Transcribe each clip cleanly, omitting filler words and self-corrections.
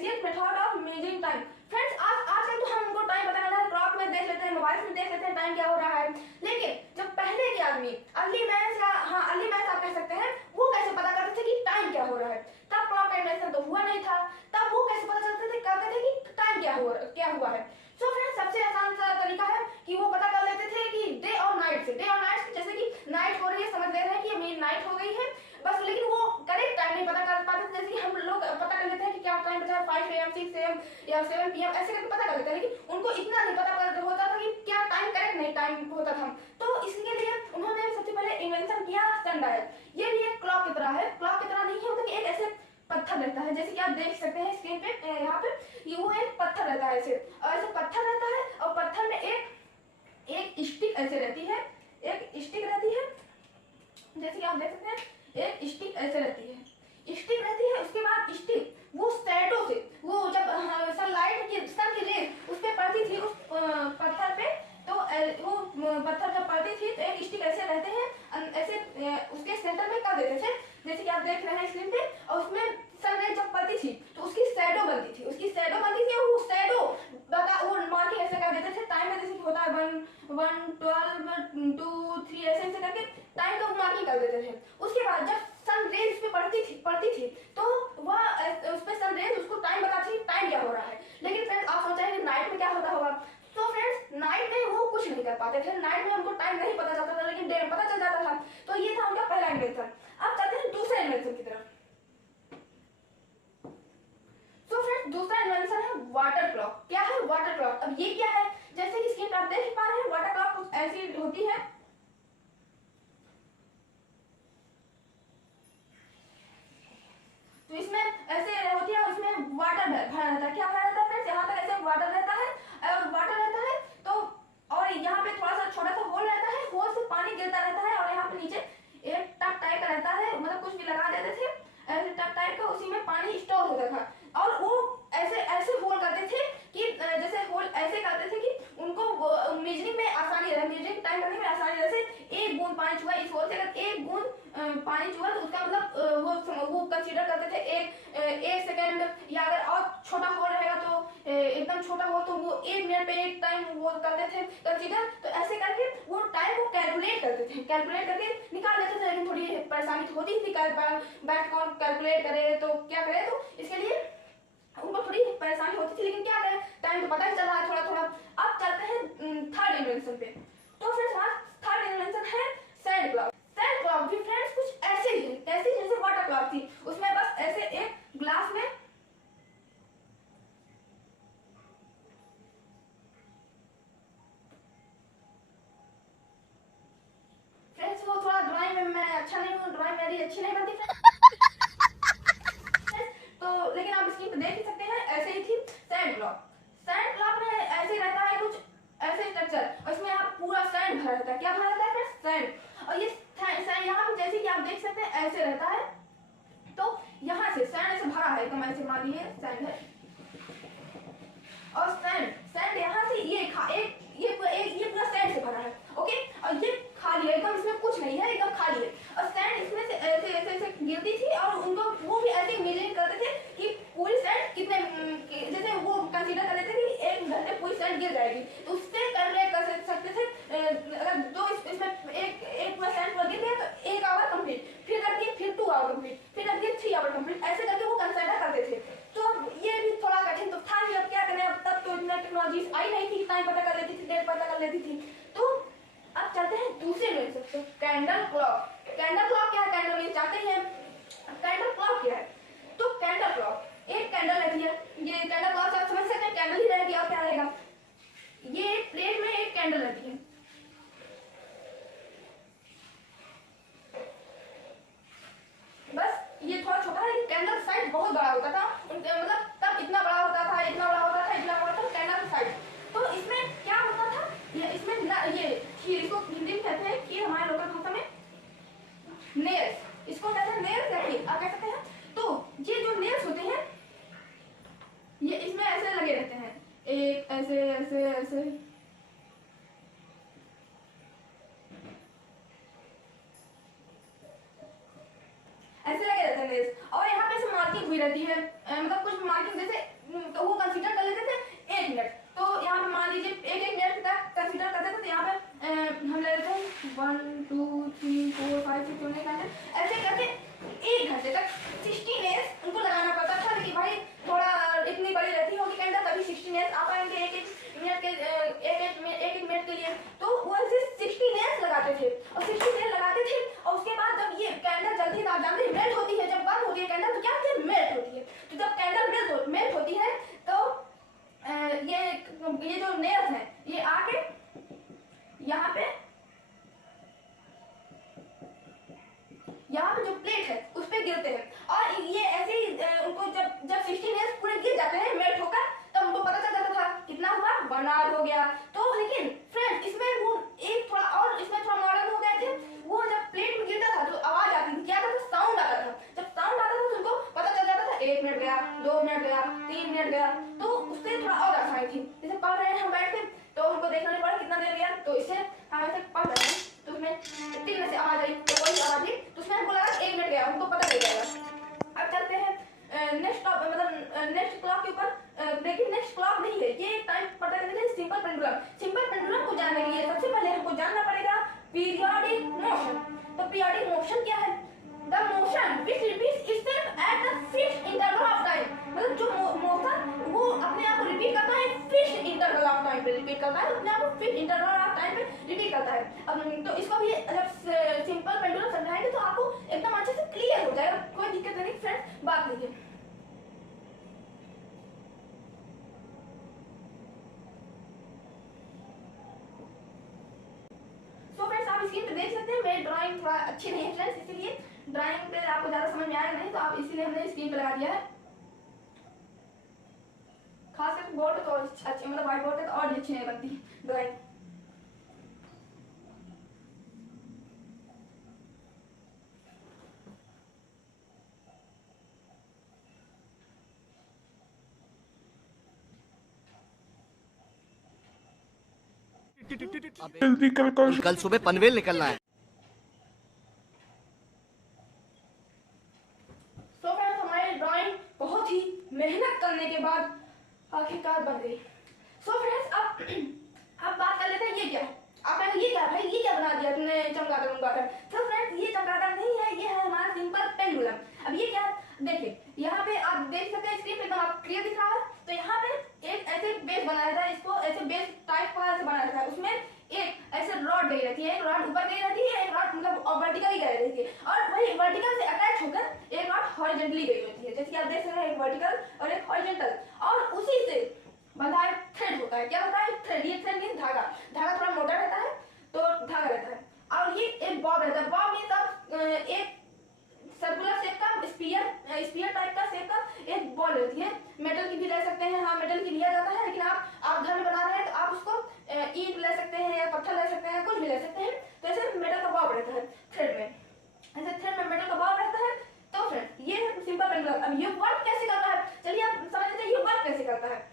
Ancient method of measuring time. Friends आजकल तो हम उनको टाइम पता करना है, क्लॉक में देख लेते हैं, मोबाइल में देख लेते हैं टाइम क्या हो रहा है, लेकिन जब पहले के आदमी अर्ली मैन्स आप कह सकते हैं, वो कैसे पता करते थे कि टाइम क्या हो रहा है। तब क्लॉक का इन्वेंशन तो हुआ नहीं था, तब वो कैसे पता करते थे कि टाइम क्या हुआ है। सो फ्रेंड्स सबसे आसान सा तरीका है कि वो पता कर लेते थे कि डे और नाइट से, जैसे कि नाइट हो रही है, समझ ले रहे हैं कि मेरी नाइट हो गई है बस, लेकिन वो करेक्ट टाइम नहीं पता कर पाते थे। जैसे कि हम लोग पता कर लेते हैं कि क्या टाइम बचा है, 5 AM 6 AM या 7 PM ऐसे करके पता कर लेते हैं, लेकिन उनको इतना नहीं पता होता था कि क्या टाइम करेक्ट नहीं टाइम होता था। तो इसके लिए उन्होंने सबसे पहले इन्वेंशन किया सनडायल। ये भी एक क्लॉक की तरह है, क्लॉक की तरह नहीं है, मतलब एक ऐसे पत्थर रहता है, जैसे कि आप देख सकते हैं स्क्रीन पे यहाँ पे, ये वो एक पत्थर रहता है ऐसे पत्थर रहता है, और पत्थर में एक स्टिक ऐसे रहती है, एक स्टिक रहती है, जैसे कि आप देख सकते हैं एक स्टिक ऐसे रहती है, उसके बाद स्टिक वो शैडो से, वो जब सन की रेस उस पे पड़ती थी उस पत्थर पे, तो वो पत्थर जब पड़ती थी तो एक स्टिक ऐसे रहते हैं, ऐसे उसके सेंटर में कर देते थे, जैसे कि आप देख रहे हैं स्क्रीन पे, और उसमें सनराइज जब पड़ती थी तो उसकी शैडो बनती थी, और वो शैडो वो मार्किंग ऐसे कर देते थे टाइम में, जैसे कि होता है 1 12 2 3 ऐसे करके टाइम का मार्किंग कर देते थे। उसके बाद जब सन रेज उस पे पड़ती थी तो वह उस पे सन रेज उसको टाइम बताती थी, टाइम क्या हो रहा है। लेकिन फ्रेंड्स आप सोचा कि नाइट में क्या होता होगा, तो फ्रेंड्स नाइट में वो कुछ नहीं कर पाते थे, नाइट में उनको टाइम नहीं पता चलता था, लेकिन डे में पता चल जाता था। तो ये था उनका पहला इन्वेंशन। अब चलते हैं दूसरे इन्वेंशन की तरफ। तो फ्रेंड्स दूसरा इन्वेंशन है वाटर क्लॉक। क्या है वाटर क्लॉक? अब ये क्या है, जैसे कि स्क्रीन पर आप देख पा रहे हैं, वाटर क्लॉक कुछ ऐसी होती है, तो इसमें ऐसे होती है, उसमें वाटर भरा रहता है। क्या भरा रहता है फ्रेंड्स? यहाँ तक ऐसे वाटर रहता है, और वाटर रहता है तो, और यहाँ पे थोड़ा सा छोटा सा होल रहता है, होल से पानी गिरता रहता है, और यहाँ पे नीचे एक टब टाइप का रहता है, मतलब कुछ भी लगा देते थे ऐसे टब टाइप का, उसी में पानी स्टोर होता था। और वो ऐसे होल करते थे कि जैसे होल ऐसे करते थे कि उनको मेजरिंग में आसानी रहे, मेजरिंग टाइम करने में आसानी रहे। जैसे एक बूंद पानी छुआ इस होल से, अगर एक बूंद पानी छुआ तो उसका मतलब वो कंसीडर करते थे एक सेकेंड, या अगर और छोटा होल रहेगा तो एकदम छोटा हो तो वो 1 मिनट पे एक टाइम वो करते थे कंसीडर। तो ऐसे करके वो टाइम को कैलकुलेट करके निकाल लेते थे, लेकिन थोड़ी परेशानी तो होती थी, बैठ कौन कैलकुलेट करे तो क्या करे, तो इसके लिए उनको थोड़ी परेशानी होती थी, लेकिन क्या करें, टाइम तो पता ही चल रहा है थोड़ा थोड़ा। अब चलते हैं थर्ड इन्वेंशन पे। तो फ्रेंड्स हमारा थर्ड इन्वेंशन है सैंड क्लॉक। सैंड क्लॉक भी फ्रेंड्स कुछ ऐसे ही है, ऐसे जैसे वाटर क्लॉक थी, उसमें बस ऐसे एक ग्लास में फ्रेंड्स, वो थोड़ा ड्राइंग में मैं अच्छा नहीं हूँ, ड्राइंग मेरी अच्छी नहीं बनती तो, लेकिन आप स्क्रीन पे देख ही सकते हैं, ऐसे ही थी सैंड क्लॉक। सैंड क्लॉक में ऐसे रहता है कुछ ऐसे स्ट्रक्चर, और इसमें आप पूरा सैंड भरा रहता है। क्या भरा रहता है फ्रेंड्स? सैंड। और ये सैंड यहाँ पे जैसे कि आप देख सकते हैं ऐसे रहता है, तो यहाँ से सैंड ऐसे भरा है, एकदम ऐसे मान लीजिए सैंड है, और सैंड यहाँ से ये पूरा सैंड से भरा है, ओके। और ये खाली है एकदम, इसमें कुछ नहीं है, एकदम खाली है। और सैंड इसमें से ऐसे गिरती थी, और उनको वो भी ऐसे मेजर करते थे कि पूरी सैंड कितने, जैसे वो कंसीडर कर लेते थे कि 1 घंटे पूरी सैंड गिर जाएगी, तो उससे कैलकुलेट कर सकते थे। अगर जो इसमें एक पूरा सैंड पूरा गिर गया तो 1 आवर कंप्लीट, फिर करके फिर 2 आवर कंप्लीट, फिर करके 3 आवर कंप्लीट, ऐसे करके वो कंसीडर करते थे। तो ये भी थोड़ा कठिन तो था ही, अब क्या करें, अब तब तो इतना टेक्नोलॉजी आई नहीं थी, टाइम पता कर लेती थी, डेट पता कर लेती थी। तो अब चलते हैं दूसरे इन्वेंशन पे, कैंडल क्लॉक। कैंडल क्लॉक क्या है? कैंडल मीन चाहते हैं, कैंडल क्लॉक क्या है? तो कैंडल क्लॉक एक कैंडल रहती है, ये कैंडल क्लॉक आप समझ सकते हैं, कैंडल ही रहेगी और क्या रहेगा। ये एक प्लेट में एक कैंडल रहती है, बस ये थोड़ा छोटा है, कैंडल साइज बहुत बड़ा होता था, मतलब तब इतना बड़ा होता था, इतना बड़ा होता था, इतना बड़ा था कैंडल साइज। तो इसमें क्या होता था, इसमें ये खीर, इसको हिंदी में कहते हैं खीर, हमारे लोकल भाषा में नेल्स, इसको कहते हैं नेल्स या खीर, आप कह सकते हैं। तो ये जो नेल्स होते हैं, ये इसमें ऐसे लगे रहते हैं, एक ऐसे ऐसे ऐसे ऐसे लगे रहते हैं नेल्स, और यहाँ पे से मार्किंग हुई रहती है, मतलब कुछ मार्किंग जैसे तो वो कंसीडर कर लेते थे 1 मिनट। तो यहाँ पे मान लीजिए 1 मिनट तक कंसीडर करते थे, तो यहाँ पे हम ले लेते हैं 1 2 3 4 5 6 7 8 ऐसे करके 1 घंटे तक 16 डेज उनको लगाना पड़ता था। लेकिन भाई थोड़ा इतनी बड़ी रहती होगी कैंडल, तभी 16 डेज आ पाएंगे एक एक मिनट के लिए। तो वो ऐसे 16 डेज लगाते थे और 16 डेज लगाते थे। और उसके बाद जब ये कैंडल जलती है तो आप जानते हैं मेल्ट होती है, जब बंद होती है कैंडल तो क्या होती है, मेल्ट होती है। तो जब कैंडल मेल्ट होती है तो ये जो नेल्स हैं ये आके यहाँ पे जो प्लेट है उस पे गिरते हैं। और ये ऐसे ही उनको जब 16 नेल्स पूरे गिर जाते हैं मेल्ट होकर, तब उनको पता चल जाता था कितना हुआ, 1 आवर हो गया। तो लेकिन फ्रेंड्स इसमें वो एक थोड़ा और इसमें थोड़ा मॉडर्न हो गए थे। वो जब प्लेट में गिरता था तो आवाज आती थी, क्या आता था, साउंड आता था। जब साउंड आता था तो उनको पता चल जाता था 1 मिनट गया, 2 मिनट गया, 3 मिनट गया। तो उससे थोड़ा और आसानी थी। जैसे पढ़ रहे हैं हम बैठ के तो हमको देखना नहीं पड़ा कितना देर गया, तो इससे हम ऐसे पढ़ रहे हैं तो उसमें 3 में से आवाज आई तो वही आवाज आई, तो उसमें हमको लगा 1 मिनट गया, हमको पता चल जाएगा। अब चलते हैं नेक्स्ट मतलब नेक्स्ट क्लॉक के ऊपर। देखिए नेक्स्ट क्लॉक नहीं है, ये टाइम पता करने के लिए सिंपल पेंडुलम। सिंपल पेंडुलम को जानने के लिए सबसे पहले हमको जानना पड़ेगा पीरियोडिक मोशन। तो पीरियोडिक मोशन क्या है, the motion which repeats itself at the fixed interval of time. मतलब जो मोशन वो अपने आप को रिपीट करता है फिक्स्ड इंटरवल ऑफ टाइम पे रिपीट करता है, अपने आप को फिक्स्ड इंटरवल ऑफ टाइम पे रिपीट करता है। अब तो इसको भी जब सिंपल पेंडुलम समझाएंगे तो आपको एकदम अच्छे से क्लियर हो जाएगा, कोई दिक्कत नहीं फ्रेंड्स। बात लीजिए स्क्रीन पे देख सकते हैं। मेरी ड्राइंग थोड़ा अच्छी नहीं है फ्रेंड्स, इसीलिए ड्राइंग पे आपको ज्यादा समझ में आएगा नहीं, तो आप इसीलिए हमने स्क्रीन पे लगा दिया है। खास करके बोर्ड पे तो अच्छी मतलब व्हाइट बोर्ड पे तो और भी अच्छी नहीं बनती ड्राइंग। जल्दी कल सुबह पनवेल निकलना है। तो फ्रेंड्स हमारी ड्राइंग बहुत ही मेहनत करने के बाद आखिरकार बन गई। सो फ्रेंड्स अब बात कर लेते हैं ये क्या है। आप ये क्या भाई, ये क्या बना दिया तुमने चमगादड़। तो फ्रेंड्स ये चमगादड़ नहीं है, ये है हमारा सिंपल पेंडुलम। अब ये क्या है, देखिए यहाँ पे आप देख सकते हैं स्क्रीन पे एकदम आप क्लियर दिख रहा है। तो यहाँ पे एक ऐसे बेस बनाया था, इसको ऐसे बेस टाइप का ऐसे बनाया था। उसमें एक ऐसे रॉड गई रहती है, एक रॉड ऊपर गई रहती है, एक रॉड मतलब वर्टिकली गई रहती है, और वही वर्टिकल से अटैच होकर एक रॉड हॉरिजॉन्टली गई होती है। जैसे कि आप देख सकते हैं एक वर्टिकल और एक हॉरिजॉन्टल, और उसी से बंधा एक थ्रेड होता है। क्या होता है, थ्रेड। ये थ्रेड मीन धागा। धागा थोड़ा मोटा रहता है तो धागा रहता है, और ये एक बॉब रहता है। बॉब मीन आप एक सर्कुलर शेप का स्पीयर टाइप का शेप का एक बॉल रहती है। मेटल की भी ले सकते हैं, हाँ मेटल की लिया जाता है, लेकिन आप घर में बना रहे हैं तो आप उसको ईंट ले सकते हैं या पत्थर ले सकते हैं, कुछ भी ले सकते हैं। तो ऐसे मेटल का बॉब रहता है थ्रेड में, ऐसे थ्रेड में मेटल का बॉब रहता है। तो फ्रेंड ये सिंपल पेंडुलम। अब ये वर्क कैसे करता है, चलिए आप समझ लेते हैं ये वर्क कैसे करता है।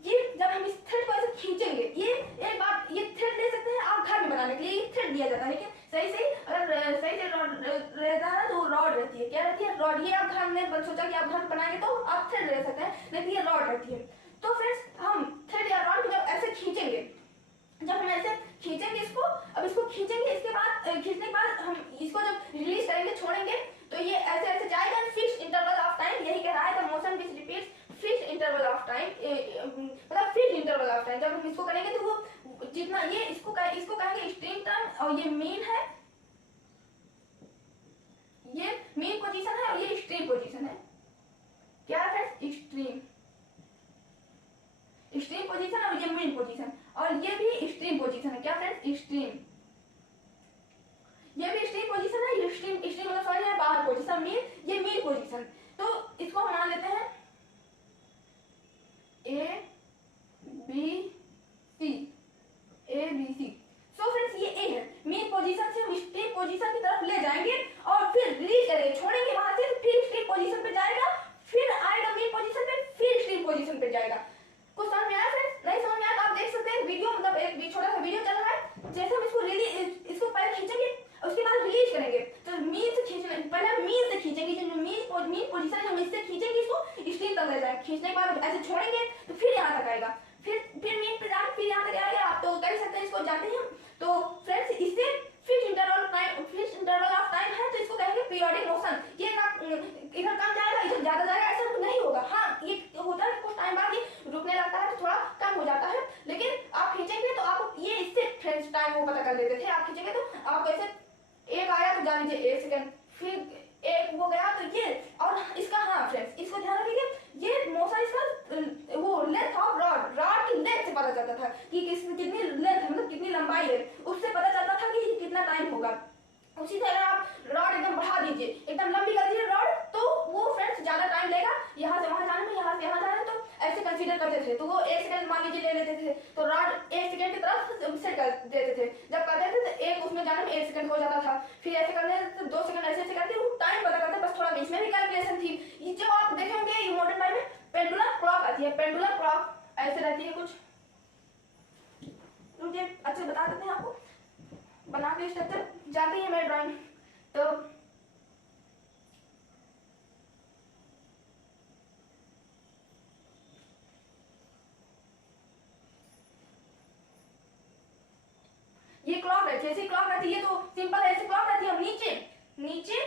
ये जब हम इस थ्रेड को ऐसे खींचेंगे, ये एक बात, ये थ्रेड ले सकते हैं आप घर में बनाने के लिए, ये थ्रेड दिया जाता है। लेकिन सही अगर सही से रहता है ना तो रॉड रहती है। क्या रहती है, रॉड। ये आप घर में सोचा कि आप घर बनाएंगे तो आप थ्रेड ले सकते हैं, लेकिन ये रॉड रहती है। तो फ्रेंड्स हम थ्रेड या रॉड को जब ऐसे खींचेंगे, जब हम ऐसे खींचेंगे इसको, अब इसको खींचेंगे, इसके बाद खींचने के बाद हम इसको जब रिलीज करेंगे, छोड़ेंगे, तो ये ऐसे ऐसे जाएगा फिक्स्ड इंटरवल ऑफ टाइम। यही कह रहा है the motion which repeats fixed interval of time, मतलब फिक्स्ड इंटरवल ऑफ टाइम। जब हम इसको करेंगे तो वो जितना ये इसको कहेंगे स्ट्रिंग टर्म, और ये मीन है, ये मीन पोजीशन है और ये एक्सट्रीम पोजीशन है। क्या है फ्रेंड्स, एक्सट्रीम पोजीशन और ये मीन पोजीशन, और ये भी एक्सट्रीम पोजीशन है। क्या फ्रेंड्स, एक्सट्रीम। ये भी एक्सट्रीम पोजीशन है, ये एक्सट्रीम मतलब सॉरी है बाहर पोजीशन, मीन ये मीन पोजीशन। तो इसको हम मान लेते हैं A B C. So friends ये ए है, मीन पोजीशन से हम एक्सट्रीम पोजीशन की तरफ ले जाएंगे और फिर रिलीज करेंगे, छोड़ेंगे वहां से, फिर एक्सट्रीम पोजीशन पे जाएगा, फिर आएगा मीन पोजीशन पे, फिर खींचने के बाद ऐसे छोड़ेंगे तो फिर यहाँ तक आएगा, फिर मीन पे जाए, फिर यहाँ तक आएगा। आप तो कर सकते हैं, इसको जानते हैं। तो फ्रेंड्स इससे फिक्स इंटरवल ऑफ टाइम है, तो इसको कहेंगे पीरियोडिक मोशन। ये ना इधर कम जाएगा इधर ज्यादा जाएगा, ऐसा तो नहीं होगा। हाँ ये होता है कुछ टाइम बाद ये रुकने लगता है तो थोड़ा कम हो जाता है, लेकिन आप खींचेंगे तो आप ये इससे फ्रेंड्स टाइम वो पता कर लेते थे। आप खींचेंगे तो आपको ऐसे एक आया तो जान लीजिए 1 सेकंड, फिर एक वो गया तो ये। और इसका हाँ फ्रेंड्स इसको ध्यान रखिए, ये मोशन इसका वो लेंथ ऑफ रॉड की लेंथ से पता चलता था कि कितनी लेंथ है, मतलब कितनी लंबाई है, उससे पता चलता था कि कितना टाइम होगा। उसी तरह आप रॉड एकदम बढ़ा दीजिए, एकदम लंबी कर दीजिए रॉड, तो वो फ्रेंड्स ज्यादा टाइम लेगा यहाँ से वहां जाने में, यहाँ से यहाँ जाने में। तो ऐसे कंसीडर करते थे, तो वो 1 सेकंड मान लीजिए ले लेते थे, तो रॉड 1 सेकंड की तरफ सेट कर देते थे। जब करते थे तो एक उसमें जाने में 1 सेकंड हो जाता था, फिर ऐसे करने तो 2 सेकंड ऐसे करते वो टाइम पता करते, बस थोड़ा बीच में भी कैलकुलेशन थी। ये जो आप देखे होंगे ये मॉडर्न टाइम में पेंडुलम क्लॉक आती है, पेंडुलम क्लॉक ऐसे रहती है कुछ, मुझे अच्छे बता देते हैं आपको बना के स्ट्रक्चर जाती है मेरी ड्राइंग। तो ये क्लॉक रहती है, ऐसी क्लॉक रहती है, ये तो सिंपल ऐसी क्लॉक रहती है। नीचे नीचे